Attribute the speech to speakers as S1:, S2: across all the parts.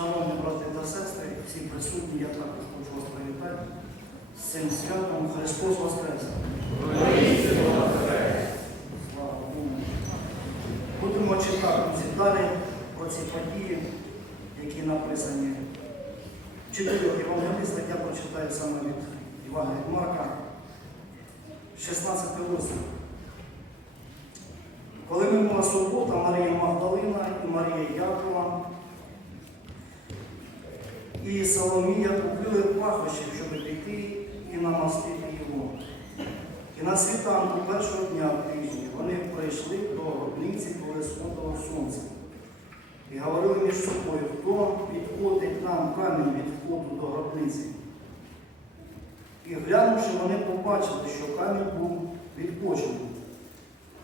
S1: Шановні брати та сестри, всі присутні, я також хочу вас привітати з цим святом Христос Воскрес! Слава Богу! Будемо читати далі про ці події, які написані в чотирьох євангелістах. Я прочитаю саме від Івана від Марка, 16 розділ. Коли минула субота, і Соломія купили пахощів, щоб піти і намастити його. І на світанку першого дня в тижні вони прийшли до гробниці, коли сходило сонце. І говорили між собою, хто відходить нам камінь від входу до гробниці. І глянувши, вони побачили, що камінь був відпочений,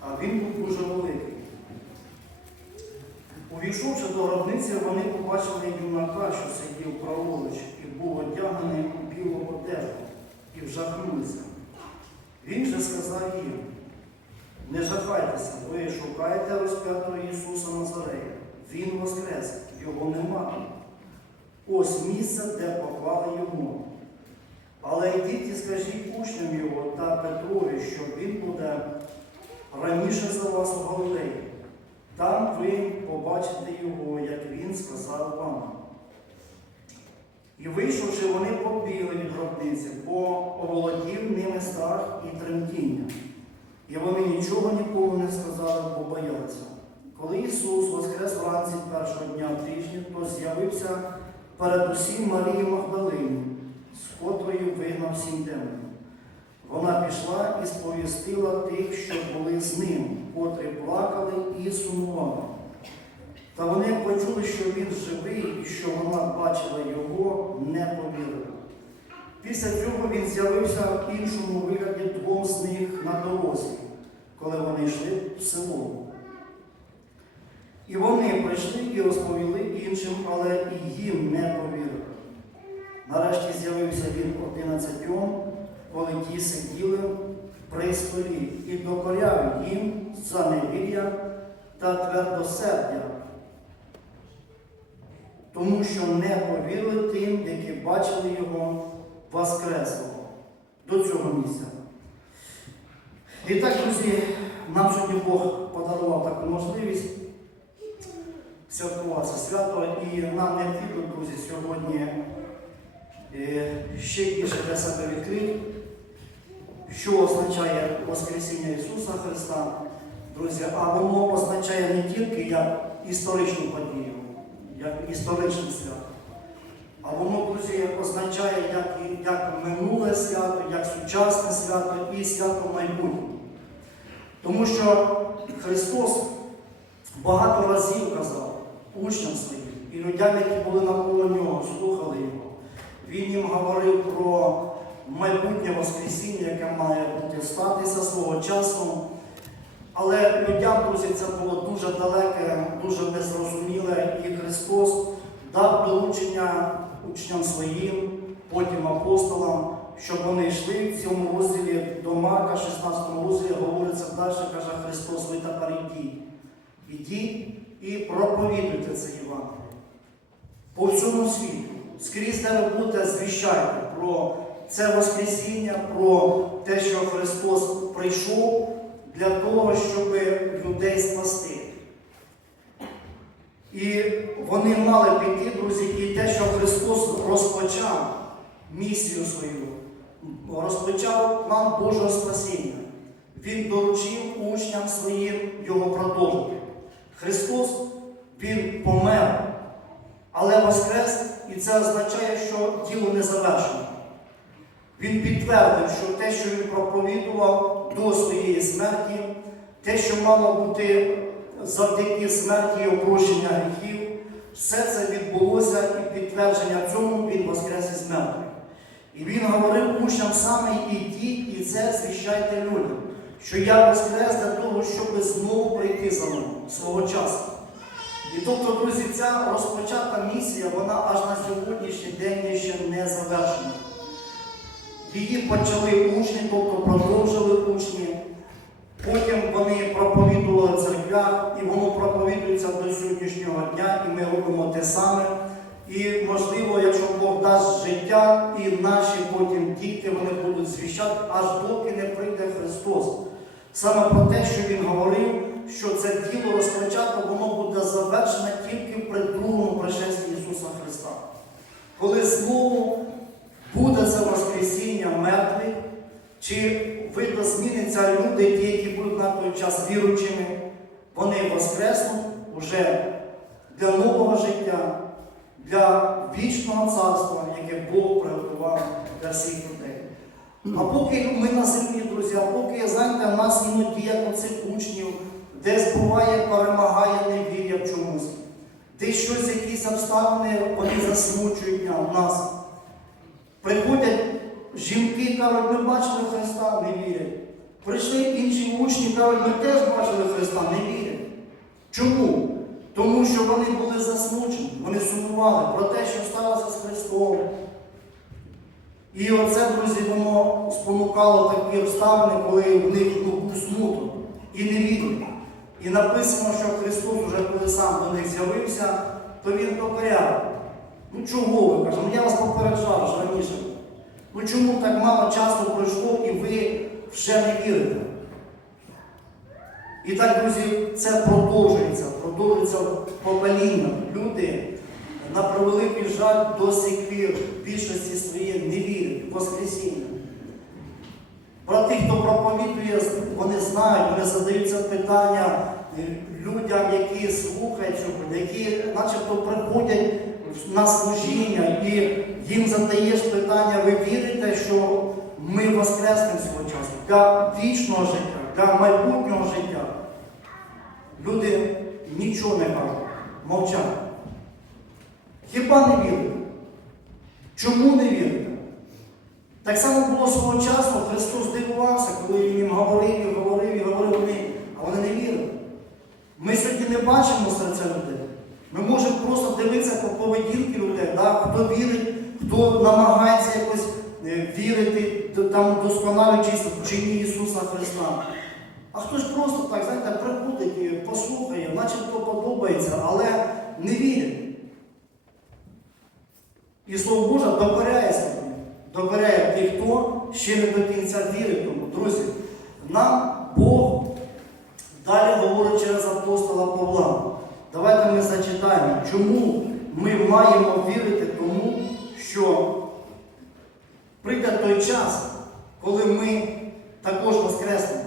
S1: а він був дуже. Увійшовши до гробниці, вони побачили юнака, що сидів праворуч, і був одягнений у білу одежу, і вжахнулися. Він же сказав їм, не жахайтеся, ви шукаєте розп'ятого Ісуса Назарея. Він воскрес, його нема. Ось місце, де поклали його. Але йдіть і скажіть учням його та Петрові, що він буде раніше за вас у Галилеї. Там ви побачите його, як він сказав вам. І вийшовши, вони побігли від гробниці, бо оволодів ними страх і тремтіння. І вони нічого нікому не сказали, бо боялися. Коли Ісус воскрес вранці першого дня тижня, то з'явився перед усім Марії Магдалині, з котрою вигнав сім демонів. Вона пішла і сповістила тих, що були з ним, котрі плакали і сумували. Та вони почули, що він живий і що вона бачила його, не повірили. Після цього він з'явився в іншому вигляді двом з них на дорозі, коли вони йшли в село. І вони прийшли і розповіли іншим, але і їм не повірили. Нарешті з'явився він одинадцятьом, коли ті сиділи при столі і докоряв їм за невір'я та твердосердя, тому що не повірили тим, які бачили його Воскреслого. До цього місця. І так, друзі, нам сьогодні Бог подарував таку можливість святкувати свято, і нам необхідно, друзі, сьогодні е, ще більше для себе відкрити, що означає Воскресіння Ісуса Христа, друзі, а воно означає не тільки як історичну подію, як історичне свято, а воно, друзі, означає як, як минуле свято, як сучасне свято і свято майбутнє. Тому що Христос багато разів казав учням своїм і людям, які були навколо нього, слухали його. Він їм говорив про майбутнє Воскресіння, яке має бути статися свого часу. Але людям, друзі, це було дуже далеке, дуже незрозуміле, і Христос дав доручення учням своїм, потім апостолам, щоб вони йшли в цьому розділі до Марка, 16 розділі, говориться далі, каже Христос, ви тепер ідіть. Ідіть і проповідуйте це Євангеліє. По всьому світу. Скрізь, де ви будете, звіщайте про це Воскресіння, про те, що Христос прийшов для того, щоб людей спасти. І вони мали піти, друзі, і те, що Христос розпочав місію свою, розпочав нам Божого спасіння. Він доручив учням своїм його продовжити. Христос, Він помер, але воскрес, і це означає, що діло не завершено. Він підтвердив, що те, що він проповідував до своєї смерті, те, що мало бути завдяки смерті і опрощення гріхів, все це відбулося і підтвердження цьому він воскрес із мертвих. І він говорив учням саме ідіть і це звіщайте людям, що я воскрес для того, щоб знову прийти за мною свого часу. І тобто, друзі, ця розпочата місія, вона аж на сьогоднішній день ще не завершена. Її почали учні, тобто продовжили учні. Потім вони проповідували в церквях, і воно проповідується до сьогоднішнього дня, і ми робимо те саме. І, можливо, якщо Бог дасть життя, і наші потім діти вони будуть звіщати, аж доки не прийде Христос. Саме про те, що Він говорив, що це діло розпочато, воно буде завершене тільки при другому пришесті Ісуса Христа. Коли знову буде це Воскресіння мертвих, чи видно зміниться люди, ті, які будуть на той час віруючими, вони воскреснуть уже для нового життя, для вічного царства, яке Бог приготував для всіх людей. А поки ми на землі, друзі, а поки, знаєте, в нас іноді як оцих учнів, десь буває, перемагає невір'я в чомусь, десь щось, якісь обставини, вони засмучують в нас. Приходять жінки, кажуть, ми бачили Христа, не вірять. Прийшли інші учні, кажуть, ми теж бачили Христа, не вірять. Чому? Тому що вони були засмучені, вони сумували про те, що сталося з Христом. І оце, друзі, воно спонукало такі обставини, коли в них був смуток і невідомість. І написано, що Христос, вже коли сам до них з'явився, то Він докоряв. Ну чого ви кажете? Ну я вас попереджав ж раніше. Ну чому так мало часу пройшло і ви вже не вірите? І так, друзі, це продовжується, продовжується покоління. Люди на превеликий жаль до сих пір в більшості своєї не вірять Воскресіння. Про тих, хто проповідує, вони знають, вони задають це питання е, людям, які слухають які начебто приходять на служіння, і їм задаєш питання, ви вірите, що ми воскреснемо свого часу для вічного життя, для майбутнього життя. Люди нічого не кажуть, мовчать. Хіба не вірите? Чому не вірите? Так само було свого часу, Христос дивувався, коли Він їм говорив і говорив і говорив а вони не вірили. Ми сьогодні не бачимо серця людей. Ми можемо просто дивитися по поведінки людей, да? хто вірить, хто намагається якось е, вірити, там досконалюючись в вченні Ісуса Христа. А хтось просто так, знаєте, приходить, послухає, начебто подобається, але не вірить. І Слово Боже докоряє собі, докоряє тих, хто ще не до кінця вірить тому. Друзі, нам Бог далі говорить через апостола Павла. Давайте ми зачитаємо, чому ми маємо вірити тому, що прийде той час, коли ми також воскреснемо.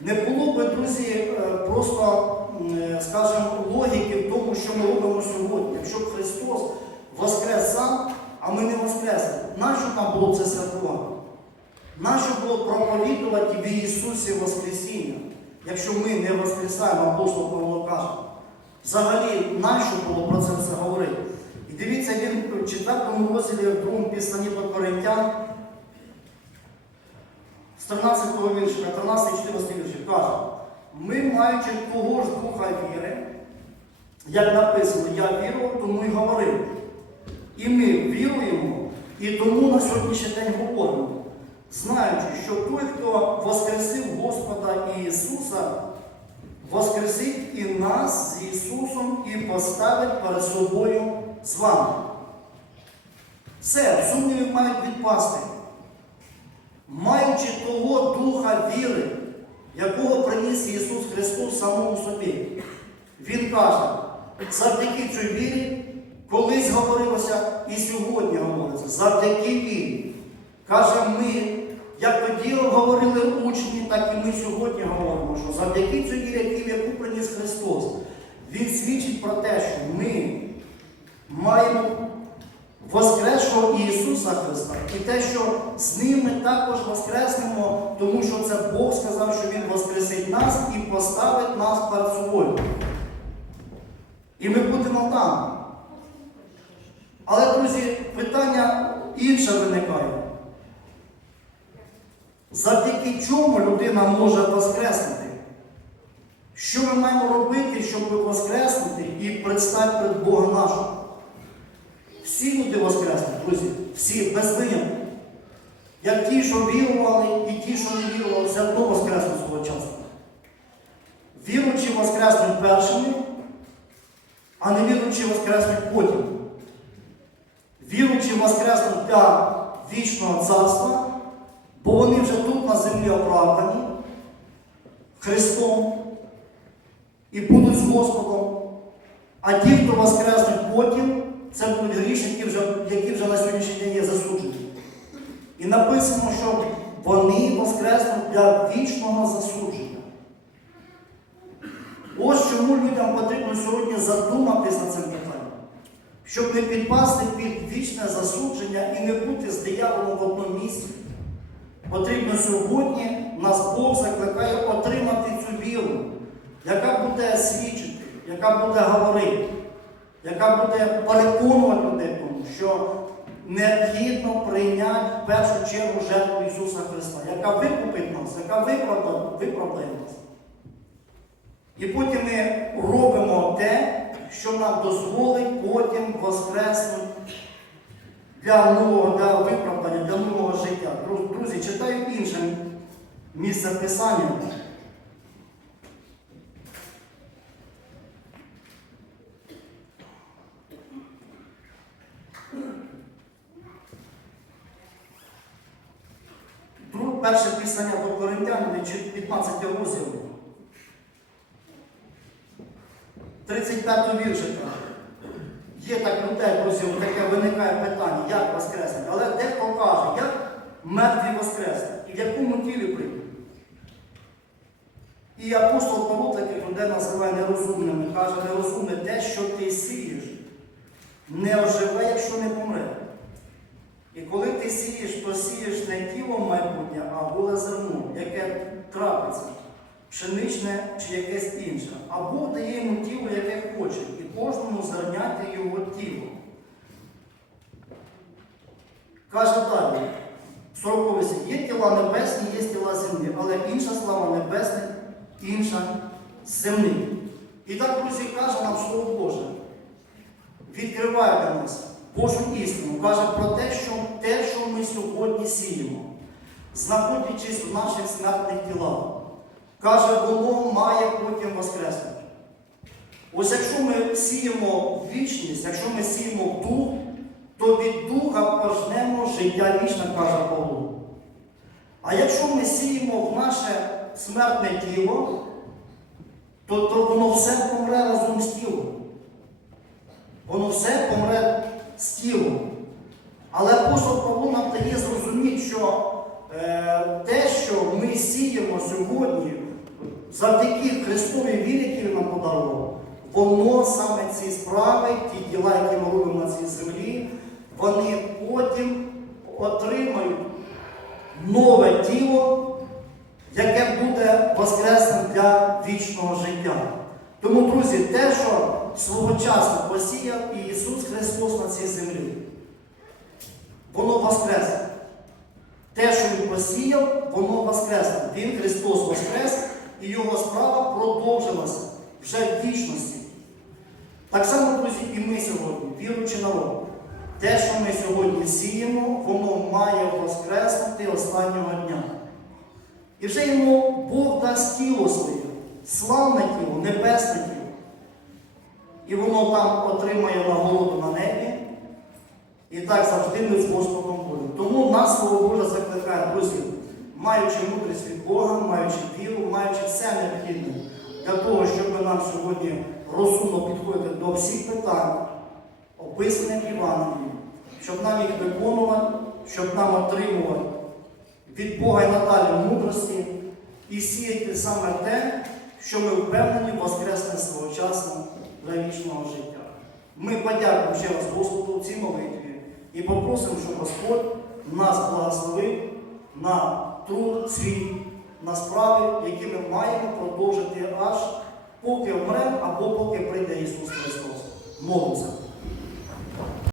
S1: Не було би, друзі, е, просто, е, скажімо, логіки в тому, що ми робимо сьогодні. Якщо б Христос воскрес сам, а ми не воскресли, нащо нам було це святкувати? Нащо було проповідувати в Ісусі Воскресіння, якщо ми не воскресаємо, апостол Павло каже? Взагалі, нащо було про це все говорити? І дивіться, він в 4 розділі, в другому післанні до Коринтян, з 13 вірша, 13-14 вірші, каже, ми, маючи того ж духа віри, як написано, я вірував, тому й говорив. І ми віруємо, і тому на сьогоднішній день говоримо, знаючи, що той, хто воскресив Господа Ісуса, воскресить і нас з Ісусом і поставить перед собою з вами. Все, сумніви мають відпасти. Маючи того духа віри, якого приніс Ісус Христос самому собі. Він каже, завдяки цій вірі колись говорилося і сьогодні говориться, завдяки вірі. Каже, ми, як тоді говорили учні, так і ми сьогодні говоримо, що завдяки цій вірі, яку приніс Христос, Він свідчить про те, що ми маємо Воскресшого Ісуса Христа. І те, що з ним ми також воскреснемо, тому що це Бог сказав, що Він воскресить нас і поставить нас перед собою. І ми будемо там. Але, друзі, питання інше виникає. Завдяки чому людина може воскреснути? Що ми маємо робити, щоб воскреснути і предстати перед Бога нашого? Всі люди воскреснуть, друзі, всі, без винятку. Як ті, що вірували, і ті, що не вірували, все одно воскреснуть свого часу. Віруючі воскреснуть першими, а не віруючі воскреснуть потім. воскреснуть для вічного царства, бо вони вже тут на землі оправдані Христом і будуть з Господом. А ті, хто воскреснуть потім, це будуть грішники, які вже на сьогоднішній день є засуджені. І написано, що вони воскреснуть для вічного засудження. Ось чому людям потрібно сьогодні задуматись над цим питанням, щоб не підпасти під вічне засудження і не бути з дияволом в одному місці. Потрібно сьогодні нас Бог закликає отримати цю віру, яка буде свідчити, яка буде говорити, яка буде переконувати людей, що необхідно прийняти в першу чергу жертву Ісуса Христа, яка викупить нас, яка виправдає, нас. І потім ми робимо те, що нам дозволить потім воскреснути для нового, для виправдання, для нового життя. Друз- Друзі, читаю інше місце Писання. Перше писання до Коринтян, 15 розділ. 35 віршика. Є так людей, друзі, таке виникає питання, як воскреснуть. Але дехто каже, як мертві воскреснуть і в якому тілі прийдуть. І апостол Павло таких людей називає нерозумними. Каже, нерозумне те, що ти сієш, не оживе, якщо не помре. І коли ти сієш, то сієш не тіло майбутнє, а голе зерно, яке трапиться, пшеничне чи якесь інше. А Бог дає йому тіло, яке хоче, і кожному зерняти його тіло. Каже далі, 40 є тіла небесні, є тіла землі, але інша слава небесна, інша землі. І так, друзі, каже нам Слово Боже відкриває для нас Божу істину, каже про те, що те, що ми сьогодні сіємо, знаходячись в наших смертних тілах, каже, воно має потім воскреснути. Ось якщо ми сіємо вічність, якщо ми сіємо дух, то від духа пожнемо життя вічне, каже Павло. А якщо ми сіємо в наше смертне тіло, то, то воно все помре разом з тілом. Воно все помре з тілом. Але апостол Павло нам дає зрозуміти, що е, те, що ми сіємо сьогодні, завдяки Христовій вірі, Він нам подарував, воно саме ці справи, ті діла, які ми робимо на цій землі, вони потім отримають нове тіло, яке буде воскресним для вічного життя. Тому, друзі, те, що свогочасно посіяв і Ісус Христос на цій землі, воно воскресне. Те, що Він посіяв, воно воскресне. Він Христос воскрес, і Його справа продовжилася вже в вічності. Так само, друзі, і ми сьогодні, віруючи народ, те, що ми сьогодні сіємо, воно має воскреснути останнього дня. І вже йому Бог дасть тіло своє, славне тіло, небесне тіло. І воно там отримає нагороду на небі. І так завжди ми з Господом будемо. Тому нас Слово Боже закликає, друзі, маючи мудрість від Бога, маючи віру, маючи все необхідне для того, щоб нам сьогодні розумно підходити до всіх питань, описаних Євангелії, щоб нам їх виконувати, щоб нам отримувати від Бога і надалі мудрості і сіяти саме те, що ми впевнені воскресне своєчасно для вічного життя. Ми подякуємо ще раз Господу в цій молитві і попросимо, щоб Господь нас благословив на труд свій, на справи, які ми маємо продовжити аж поки вмремо або поки прийде Ісус Христос. Молимося.